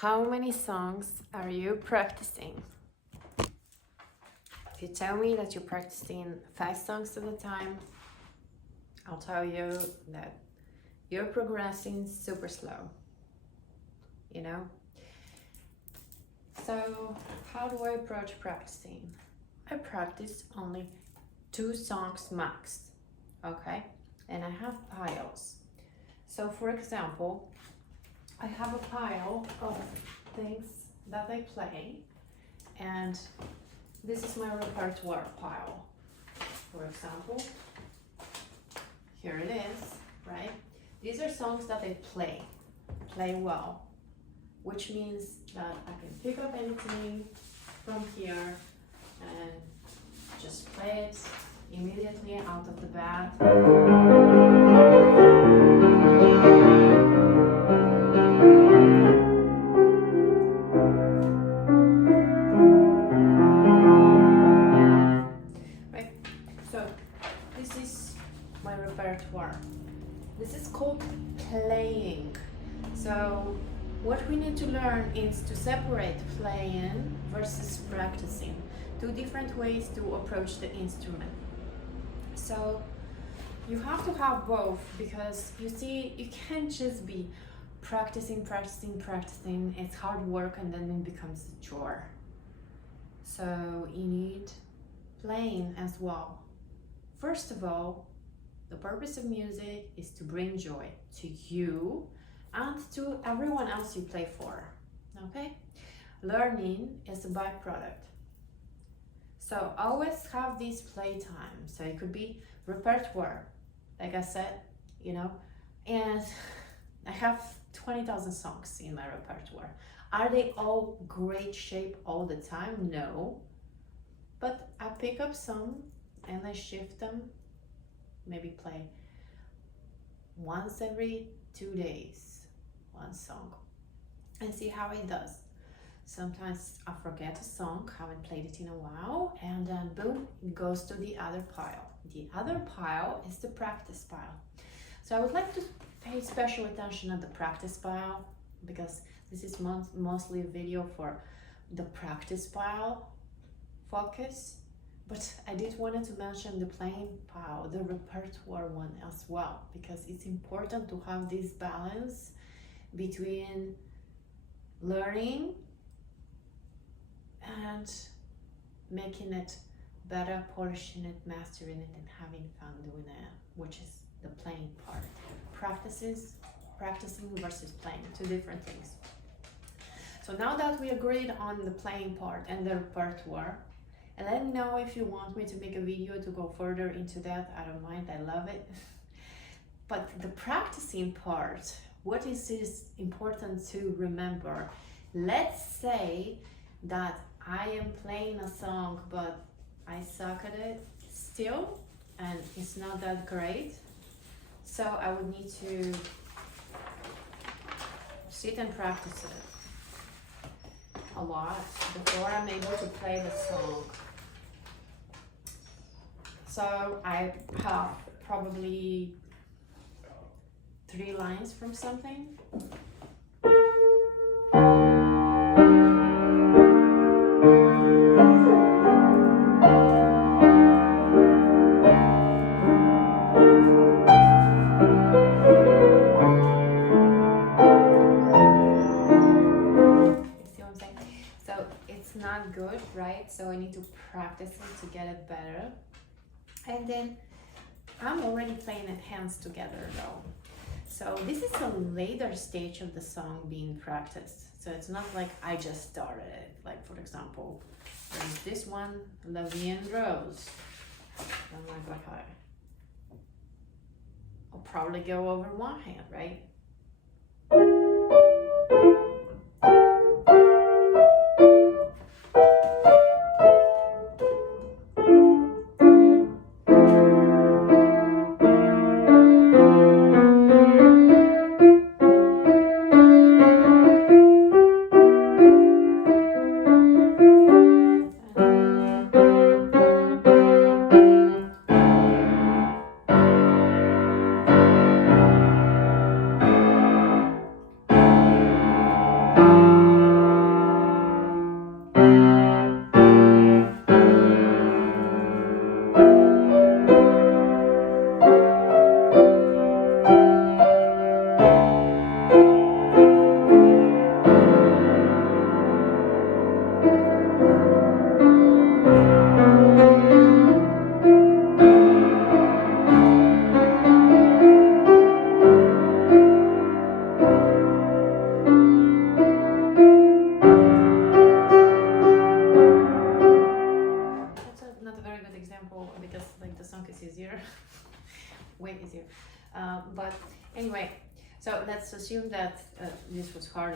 How many songs are you practicing? If you tell me that you're practicing 5 songs at a time, I'll tell you that you're progressing super slow, you know? So, how do I approach practicing? I practice only 2 songs max, okay? And I have piles. So, for example, I have a pile of things that I play, and this is my repertoire pile. For example, here it is, right? These are songs that I play well, which means that I can pick up anything from here and just play it immediately out of the bat. Right? So this is my repertoire. This is called playing. So what we need to learn is to separate playing versus practicing. 2 different ways to approach the instrument. So you have to have both, because you see, you can't just be practicing. It's hard work and then it becomes a chore. So you need playing as well. First of all, the purpose of music is to bring joy to you and to everyone else you play for, okay? Learning is a byproduct. So always have these playtime. So it could be repertoire, like I said, you know, and I have 20,000 songs in my repertoire. Are they all great shape all the time? No. But I pick up some and I shift them, maybe play once every 2 days, one song, and see how it does. Sometimes I forget a song, haven't played it in a while, and then boom, it goes to the other pile. The other pile is the practice pile. So I would like to pay special attention at the practice pile, because this is mostly a video for the practice pile focus, but I did wanted to mention the playing pile, the repertoire one as well, because it's important to have this balance between learning and making it better, polishing it, mastering it, and having fun doing it, which is the playing part. Practicing versus playing, 2 different things. So now that we agreed on the playing part and the repertoire, and let me know if you want me to make a video to go further into that. I don't mind, I love it. But the practicing part, what is important to remember? Let's say that I am playing a song, but I suck at it still, and it's not that great. So I would need to sit and practice it a lot before I'm able to play the song. So I have probably 3 lines from something. Not good, right? So I need to practice it to get it better. And then I'm already playing it hands together though. So this is a later stage of the song being practiced. So it's not like I just started it. Like, for example, there's this one, La Vie en Rose. I'm like, okay, I'll probably go over one hand, right?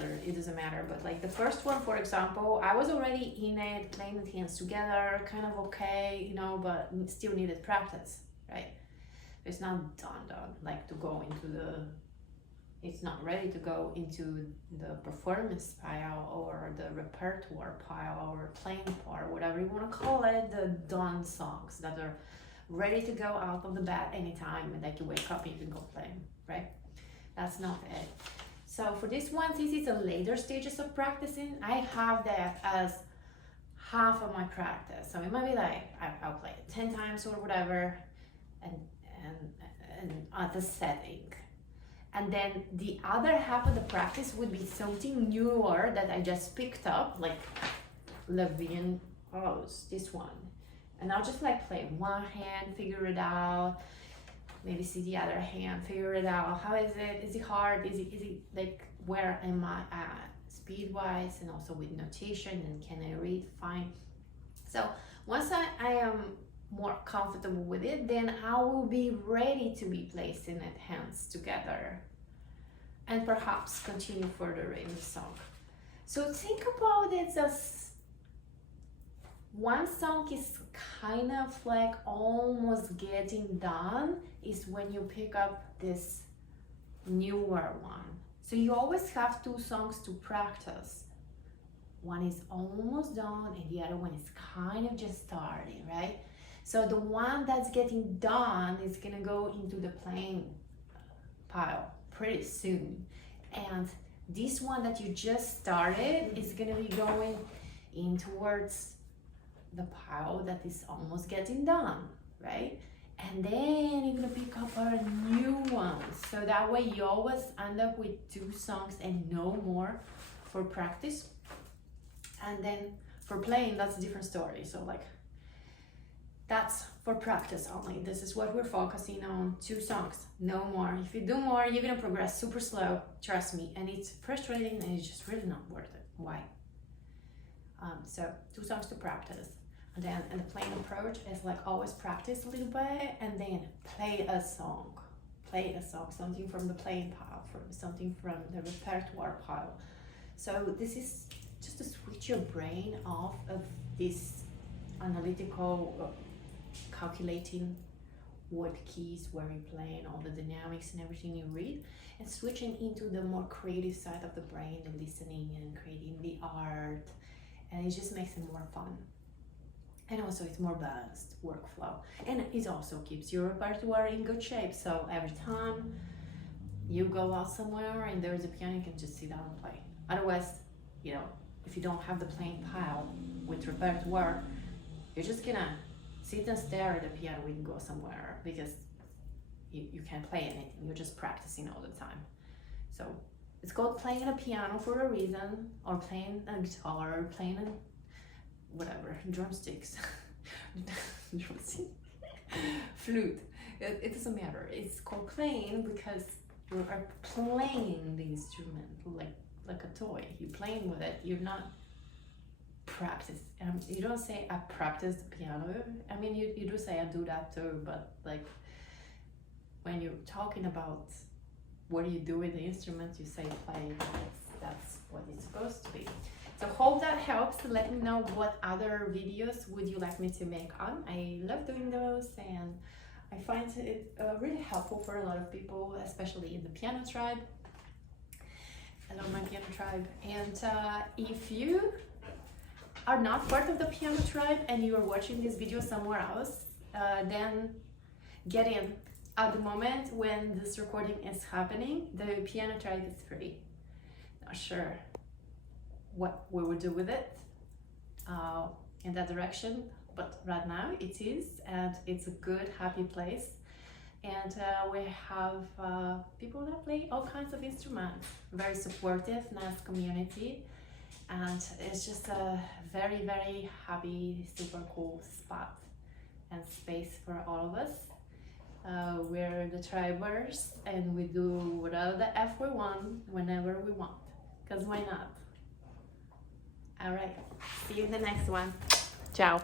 harder, it doesn't matter. But like the first one, for example, I was already in it, playing the hands together, kind of okay, you know, but still needed practice, right? It's not done, like to go into the, it's not ready to go into the performance pile or the repertoire pile or playing part, whatever you want to call it, the done songs that are ready to go out of the bed anytime and like you wake up and you can go play, right? That's not it. So for this one, since it's a later stages of practicing, I have that as half of my practice. So it might be like I'll play it 10 times or whatever, and at the setting. And then the other half of the practice would be something newer that I just picked up, like La Vie en Rose, this one. And I'll just like play one hand, figure it out, maybe see the other hand, figure it out. How is it? Is it hard? Is it like, where am I at speed-wise, and also with notation, and can I read fine? So once I am more comfortable with it, then I will be ready to be placing it hands together and perhaps continue further in the song. So think about it as one song is kind of like almost getting done is when you pick up this newer one. So you always have 2 songs to practice. One is almost done and the other one is kind of just starting, right? So the one that's getting done is gonna go into the playing pile pretty soon. And this one that you just started is gonna be going in towards the pile that is almost getting done, right? And then you're gonna pick up a new one. So that way you always end up with 2 songs and no more for practice. And then for playing, that's a different story. So like, that's for practice only. This is what we're focusing on, 2 songs, no more. If you do more, you're gonna progress super slow, trust me. And it's frustrating and it's just really not worth it. Why? So 2 songs to practice. And then the playing approach is like always practice a little bit and then play a song, something from the playing pile, something from the repertoire pile. So this is just to switch your brain off of this analytical calculating what keys, where you're playing, all the dynamics and everything you read, and switching into the more creative side of the brain, the listening and creating the art, and it just makes it more fun. And also it's more balanced workflow, and it also keeps your repertoire in good shape. So every time you go out somewhere and there's a piano, you can just sit down and play. Otherwise, you know, if you don't have the playing pile with repertoire, you're just gonna sit and stare at the piano when you go somewhere because you can't play anything. You're just practicing all the time. So it's called playing a piano for a reason, or playing a guitar, or playing a whatever, drumsticks, flute. It doesn't matter. It's called playing because you are playing the instrument like a toy. You're playing with it. You're not practice. You don't say I practice the piano. I mean, you do say I do that too, but like when you're talking about what do you do with the instrument, you say play. That's what it's supposed to be. So hope that helps. Let me know what other videos would you like me to make on. I love doing those, and I find it really helpful for a lot of people, especially in the piano tribe. I love my piano tribe. And if you are not part of the piano tribe and you are watching this video somewhere else, then get in. At the moment when this recording is happening, the piano tribe is free. Not sure what we will do with it in that direction, but right now it is, and it's a good, happy place. And we have people that play all kinds of instruments. Very supportive, nice community, and it's just a very, very happy, super cool spot and space for all of us. We're the tribers, and we do whatever the F we want, whenever we want, because why not? All right, see you in the next one. Ciao.